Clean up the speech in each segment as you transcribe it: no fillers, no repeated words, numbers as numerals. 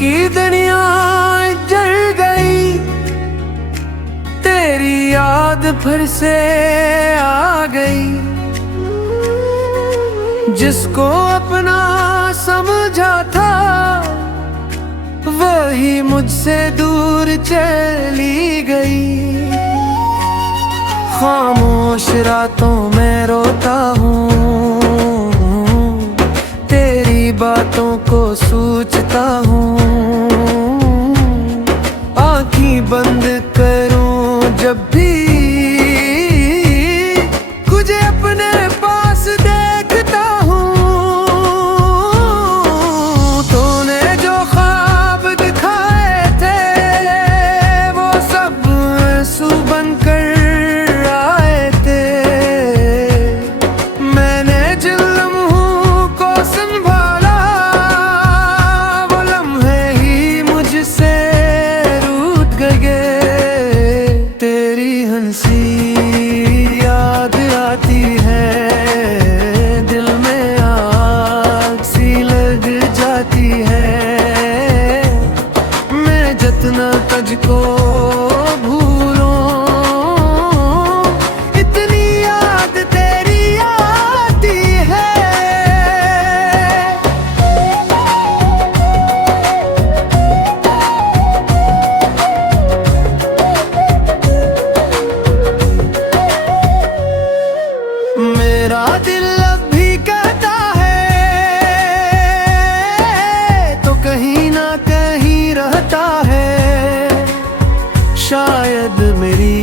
की दुनिया जल गई, तेरी याद फिर से आ गई। जिसको अपना समझा था वही मुझसे दूर चली गई। खामोश रातों में रोता हूँ, तेरी बातों को सोचता हूँ। आँखें बंद करूँ जब भी तुझे अपने पास देखता हूँ। तूने जो ख्वाब दिखाए थे वो सब आंसू बनकर आए थे। मैंने जिन लम्हों को संभाला वो लम्हे ही मुझसे रूठ गए। तेरी हंसी याद आती है, दिल में आग सी लग जाती है। मैं जितना तुझको भूलूं इतनी याद तेरी आती है। मेरा दिल अब भी कहता है तो कहीं ना कहीं रहता है। शायद मेरी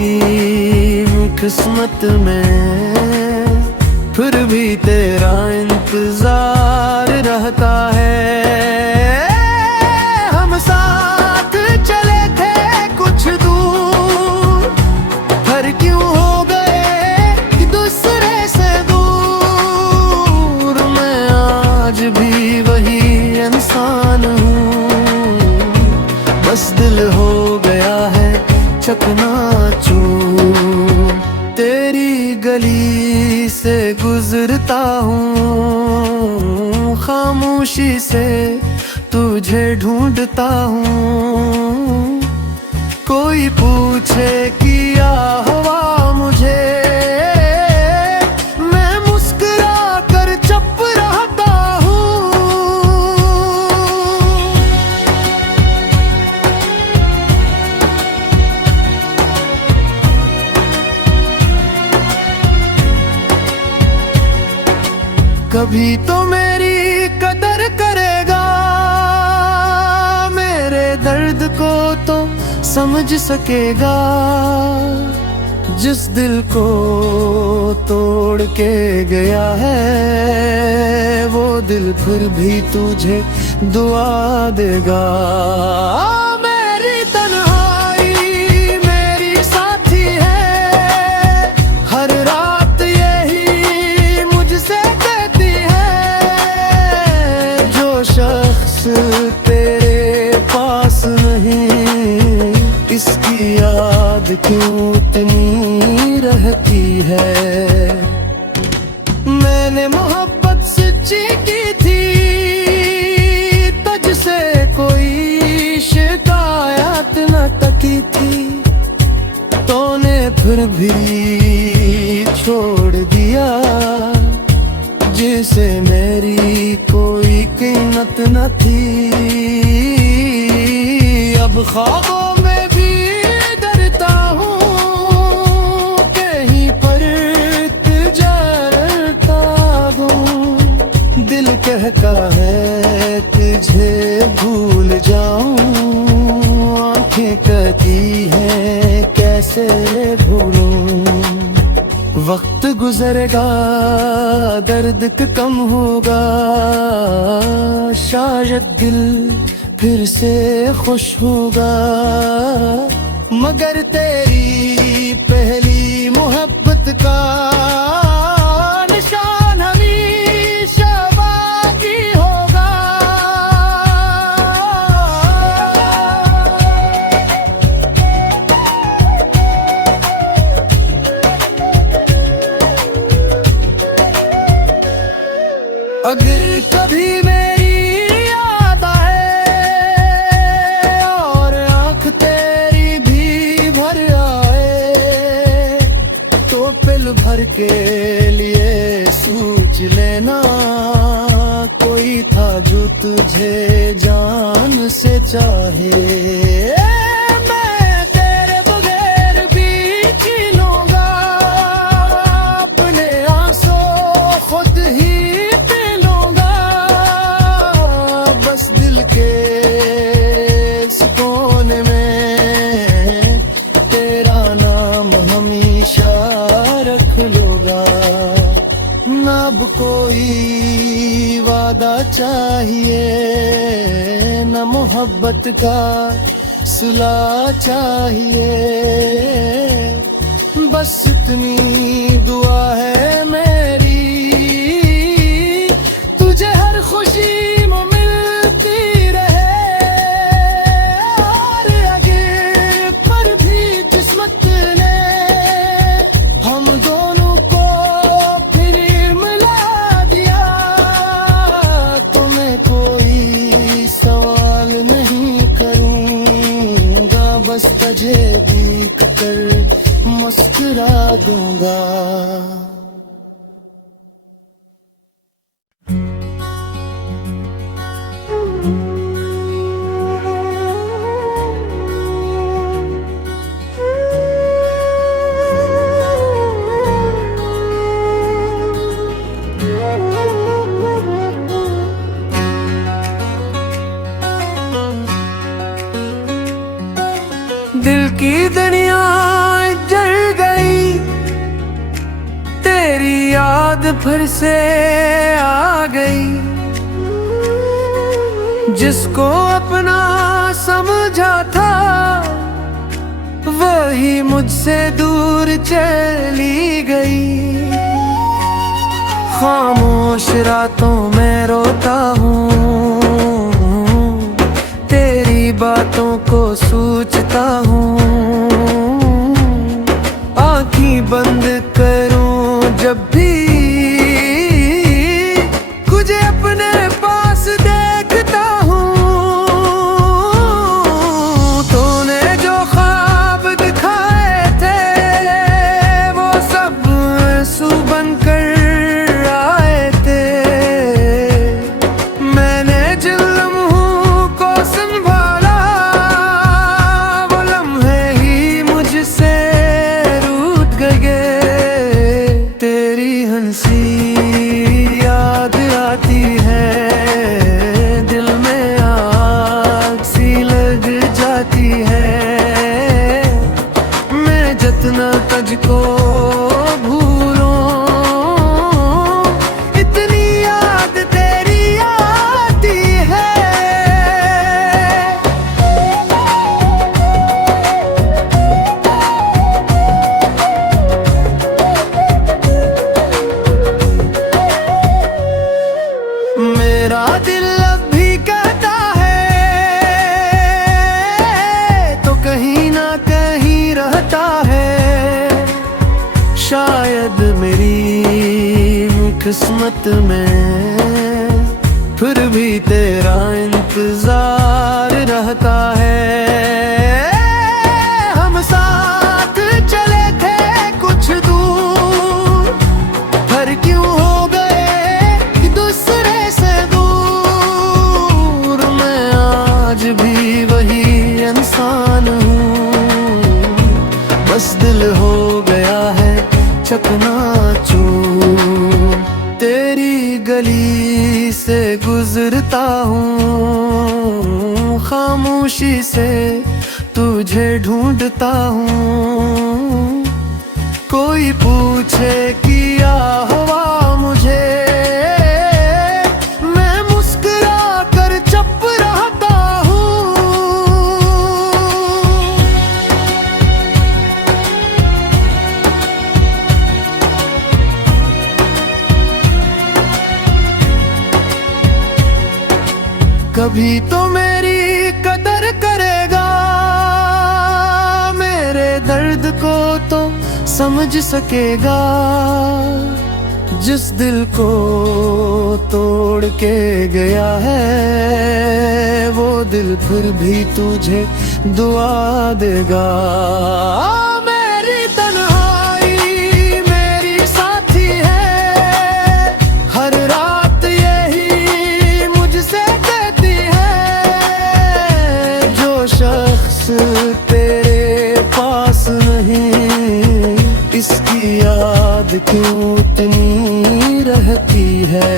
किस्मत में फिर भी तेरा इंतजार रहता है। हम साथ चले थे कुछ दूर, पर क्यों हो गए दूसरे से दूर। मैं आज भी वही इंसान हूँ, बस दिल हो गया है चकनाचूर। तेरी गली से गुजरता हूँ, खामोशी से तुझे ढूंढता हूँ। कोई पूछे क्या हुआ मुझे, मैं मुस्कुरा कर चुप रहता हूँ। कभी तो मेरी कदर करेगा, मेरे दर्द को तो समझ सकेगा। जिस दिल को तोड़ के गया है वो दिल फिर भी तुझे दुआ देगा। मेरी तन्हाई मेरी साथी है, हर रात यही मुझसे कहती है। जो शख्स तेरे पास नहीं इसकी याद क्यों इतनी रहती है। मैंने मोहब्बत सच्ची की थी, तुझसे कोई शिकायत न तकी थी। तूने फिर भी छोड़ दिया, जिसे मेरी कोई कीमत न थी। अब ख्वाबों में भी डरता हूँ, कहीं पर गुजरता दूँ। दिल कहता है तुझे भूल जाऊं, आंखें कहती हैं कैसे भूलूं। वक्त गुजरेगा दर्द कम होगा, शायद दिल फिर से खुश होगा। मगर तेरी पहली मोहब्बत का निशान हमेशा बाकी होगा। अगर कभी मेरी याद आए भर के लिए सोच लेना, कोई था जो तुझे जान से चाहे। मैं तेरे बगैर भी जी लूंगा, अपने आंसू खुद ही पी लूंगा। बस दिल के सुकून में तेरा नाम हमेशा रख लूंगा। ना अब कोई वादा चाहिए, न मोहब्बत का सुला चाहिए। बस इतनी दुआ है मेरी, तुझे हर खुशी में मिलती रहे। और आगे पर भी किस्मत ने हम दोनों को फिर मिला दिया। तो मैं कोई सवाल नहीं करूँगा, बस तुझे देख कर मुस्कुरा दूंगा। दिल की दुनिया जल गई, तेरी याद फिर से आ गई। जिसको अपना समझा था वही मुझसे दूर चली गई। खामोश रातों में रोता हूँ, तेरी बातों को सोचता हूँ। आँखें बंद करूँ जब भी तुझे अपने पास देखता हूँ। तूने जो ख्वाब दिखाए थे वो सब आंसू बनकर आए थे। मैंने जिन लम्हों को संभाला वो लम्हे ही मुझसे रूठ गए। तेरी हंसी याद आती है, दिल में आग सी लग जाती है। मैं जितना तुझको भूलूं इतनी याद तेरी आती है। मेरा दिल अब भी कहता है तो कहीं ना कहीं रहता है। शायद मेरी किस्मत में फिर भी तेरा इंतजार रहता है। हम साथ चले थे कुछ दूर, पर क्यों हो गए दूसरे से दूर। मैं आज भी वही इंसान हूँ, बस दिल हो गया है चकनाचूर। तेरी गली से गुजरता हूँ, खामोशी से तुझे ढूंढता हूँ। कोई पूछे किया हुआ मुझे, मैं मुस्कुरा कर चुप रहता हूँ। कभी तो मेरी कदर करेगा, मेरे दर्द को तो समझ सकेगा। जिस दिल को तोड़ के गया है वो दिल फिर भी तुझे दुआ देगा। मेरी तन्हाई मेरी उतनी रहती है।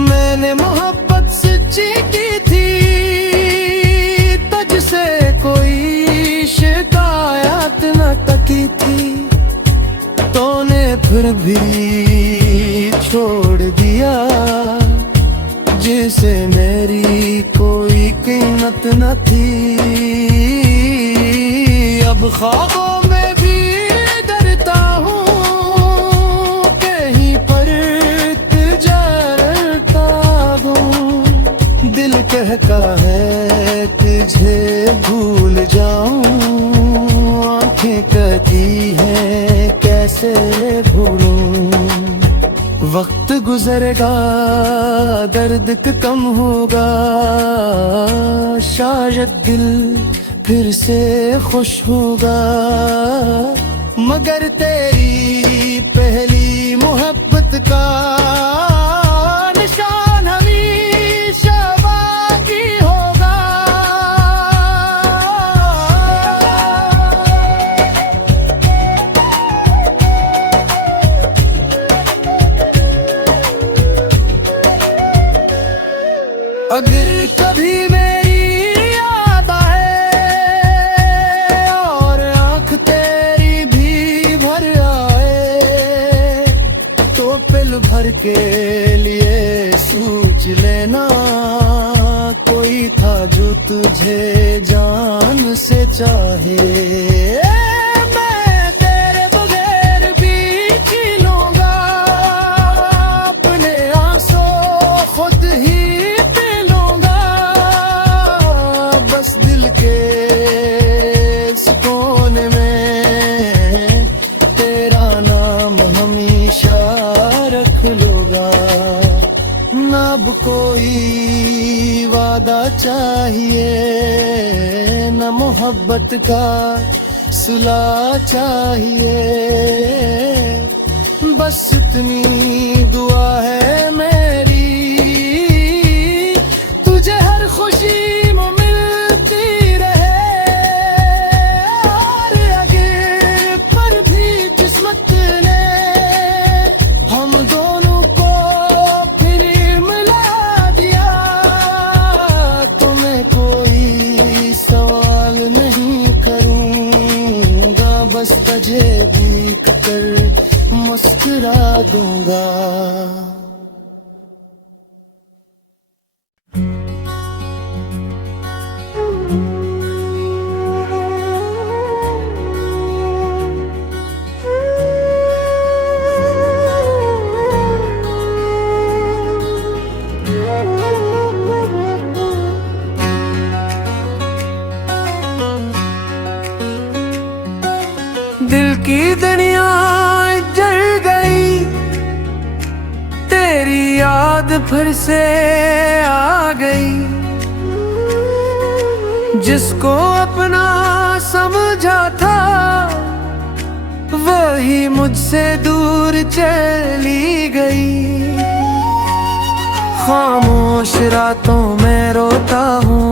मैंने मोहब्बत सच्ची की थी, तुझसे कोई शिकायत न टकी थी। तूने फिर भी छोड़ दिया जिसे मेरी कोई कीमत न थी। अब ख्वाबों में भी डरता हूँ, कहीं पर गुजरता दूँ। दिल कहता है तुझे भूल जाऊँ, आँखें कहती हैं कैसे भूलूं। वक्त गुजरेगा दर्द कम होगा, शायद दिल फिर से खुश होगा। मगर तेरी पहली मोहब्बत का निशान हमेशा बाकी होगा। अगर कभी मेरी याद आए और आँख तेरी भी भर आए, तो पल भर के लिए सोच लेना कोई था जो तुझे जान से चाहे। मैं तेरे बगैर भी जी लूंगा, अपने आंसू खुद ही कोने में तेरा नाम हमेशा रख लूंगा। ना अब कोई वादा चाहिए, न मोहब्बत का सुला चाहिए। बस इतनी दुआ है मेरी, तुझे हर खुशी बस तुझे देख कर मुस्कुरा दूंगा। दिल की दुनिया जल गई, तेरी याद फिर से आ गई। जिसको अपना समझा था वही मुझसे दूर चली गई। खामोश रातों में रोता हूँ,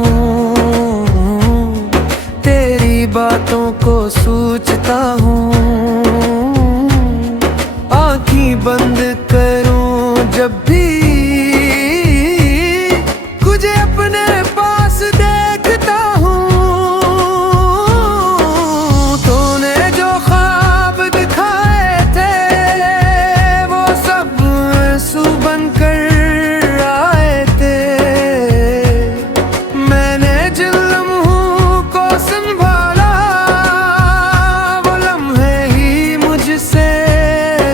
तेरी बातों को सोचता हूँ। आँखें बंद करूँ जब भी तुझे अपने पास देखता हूँ। तूने जो ख्वाब दिखाए थे वो सब आंसू बनकर आए थे। मैंने जिन लम्हों को संभाला वो लम्हे ही मुझसे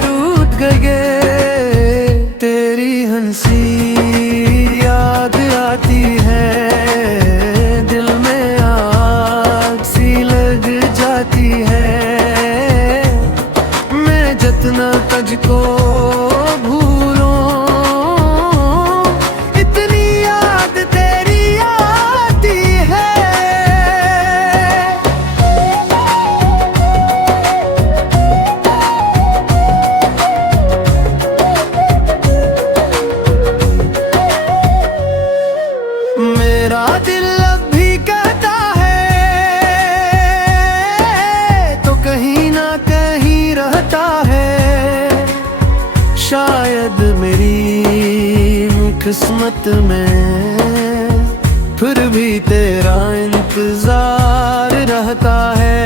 रूठ गए। तेरी हंसी याद आती है, दिल में आग सी लग जाती है। मैं जितना तुझको भूलूं इतनी याद तेरी आती है। मेरा दिल अब भी कहता है तो कहीं ना कहीं रहता है। शायद मेरी किस्मत में फिर भी तेरा इंतजार रहता है।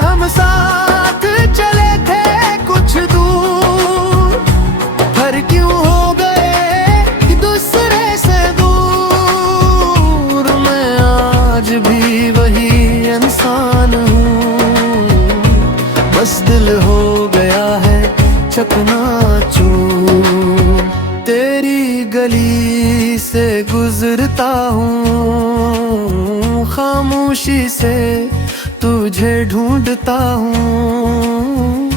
हम साथ चले थे कुछ दूर, पर क्यों हो गए दूसरे से दूर। मैं आज भी वही इंसान हूँ, बस दिल हो गया है चकनाचूर। तेरी गली से गुजरता हूँ, खामोशी से तुझे ढूंढता हूँ।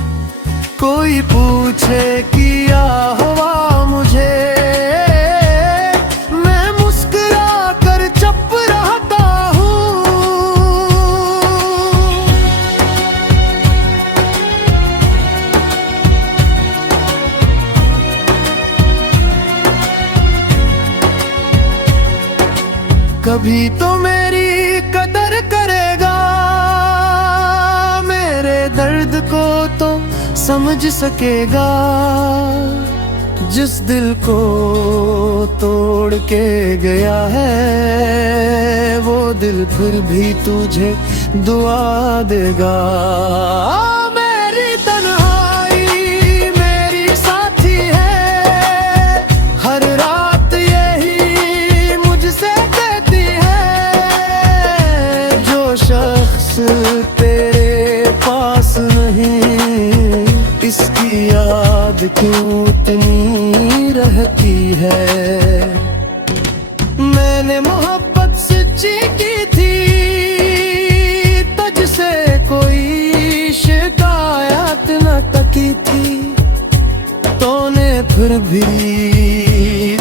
कोई पूछे किया हुआ मुझे, मैं मुस्कुरा कर चुप रहता हूँ। कभी तो मेरी कदर करेगा, मेरे दर्द को तो समझ सकेगा। जिस दिल को तोड़ के गया है, वो दिल फिर भी तुझे दुआ देगा। मेरी तन्हाई मेरी साथी है, हर रात यही मुझसे कहती है। जो शख्स तेरे पास नहीं, इसकी याद क्यों इतनी रहती है। मैंने मोहब्बत सच्ची की थी, तुझसे कोई शिकायत न तकी थी। तूने फिर भी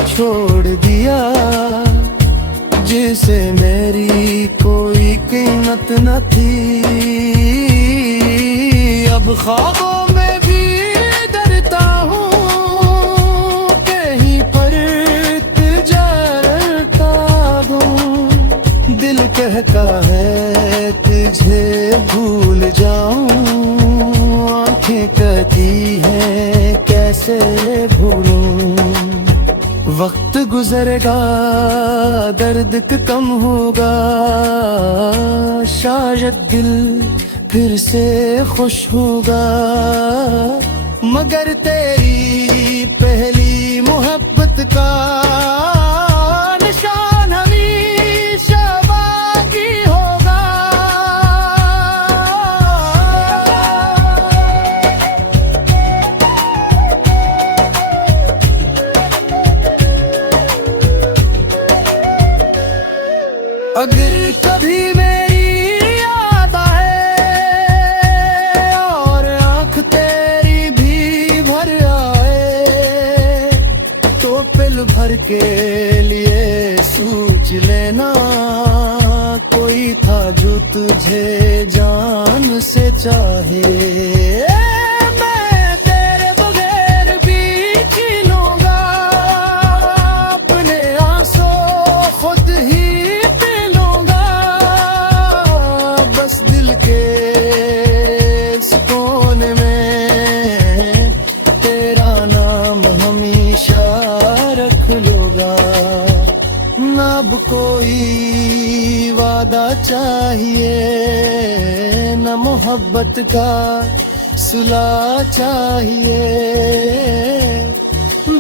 छोड़ दिया, जिसे मेरी कोई कीमत न थी। अब ख्वाबों में भी डरता हूँ, कहीं पर तुझे दूँ। दिल कहता है तुझे भूल जाऊं, आंखें कहती हैं कैसे भूलूं। वक्त गुजरेगा दर्द कम होगा, शायद दिल फिर से खुश होगा। मगर तेरी पहली मोहब्बत का निशान हमेशा बाकी होगा। अगर कभी मेरी याद आए और आँख तेरी भी भर आए, तो पल भर के लिए सोच लेना, कोई था जो तुझे जान से चाहे। मैं तेरे बगैर भी जी लूंगा, अपने आंसू खुद ही पी लूंगा। बस दिल के सुकून में तेरा नाम हमेशा रख लूंगा। ना अब कोई वादा चाहिए, न मोहब्बत का सुला चाहिए।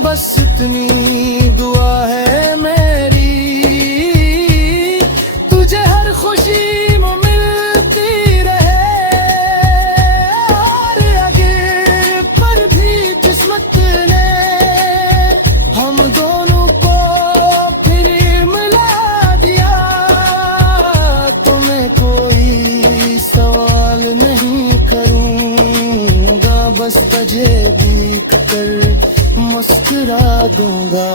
बस इतनी दुआ है मेरी, तुझे हर खुशी में मिलती रहे। और आगे पर भी किस्मत ने हम दोनों को फिर मिला दिया। तुम्हें कोई सवाल नहीं करूँगा, बस तुझे देख कर मुस्कुरा दूंगा।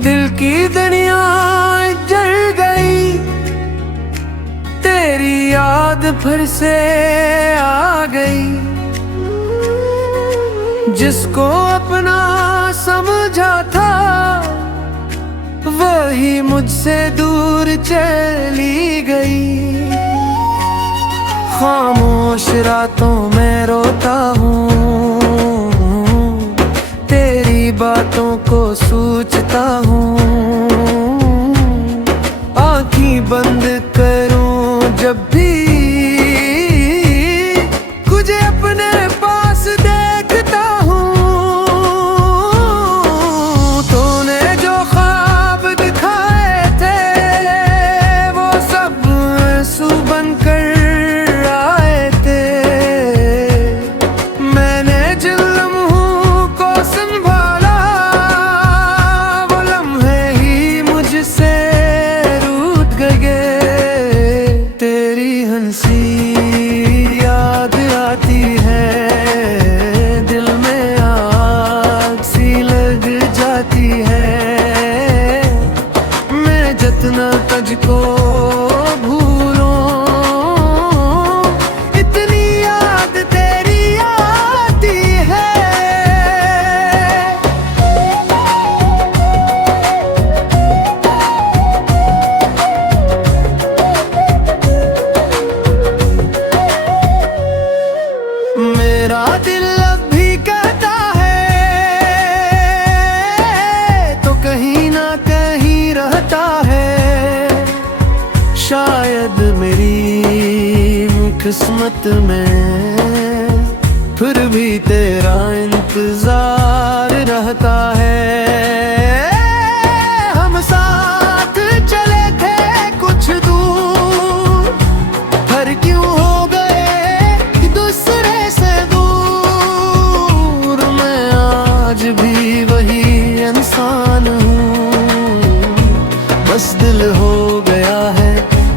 दिल की दुनिया जल गई, तेरी याद फिर से आ गई। जिसको अपना समझा था वही मुझसे दूर चली गई। खामोश रातों में रोता हूँ, तेरी बातों को सोचता हूँ। आँखें बंद करूँ जब भी तुझे अपने पास देखता हूँ। तूने जो ख्वाब दिखाए थे वो सब आंसू बनकर आए थे। मैंने जिन लम्हों को संभाला वो लम्हे ही मुझसे रूठ गए। तेरी हंसी याद आती है, दिल में आग सी लग जाती है। मैं जितना तुझको भूलूं इतनी याद तेरी आती है। मेरा दिल अब भी कहता है तो कहीं ना कहीं रहता है। शायद मेरी किस्मत में फिर भी तेरा इंतजार रहता है। हम साथ चले थे कुछ दूर, पर क्यों हो गए दूसरे से दूर। मैं आज भी वही इंसान हूँ, बस दिल हो गया है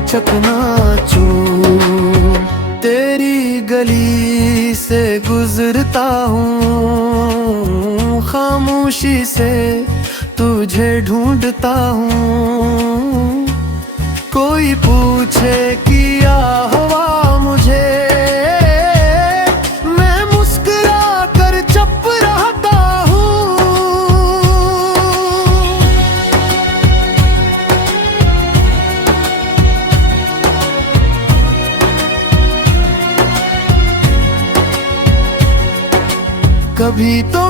चकनाचूर। तेरी गली से गुजरता हूँ, खामोशी से तुझे ढूंढता हूँ। कोई पूछे किया हुआ मुझे, मैं मुस्कुरा कर चुप रहता हूँ। कभी तो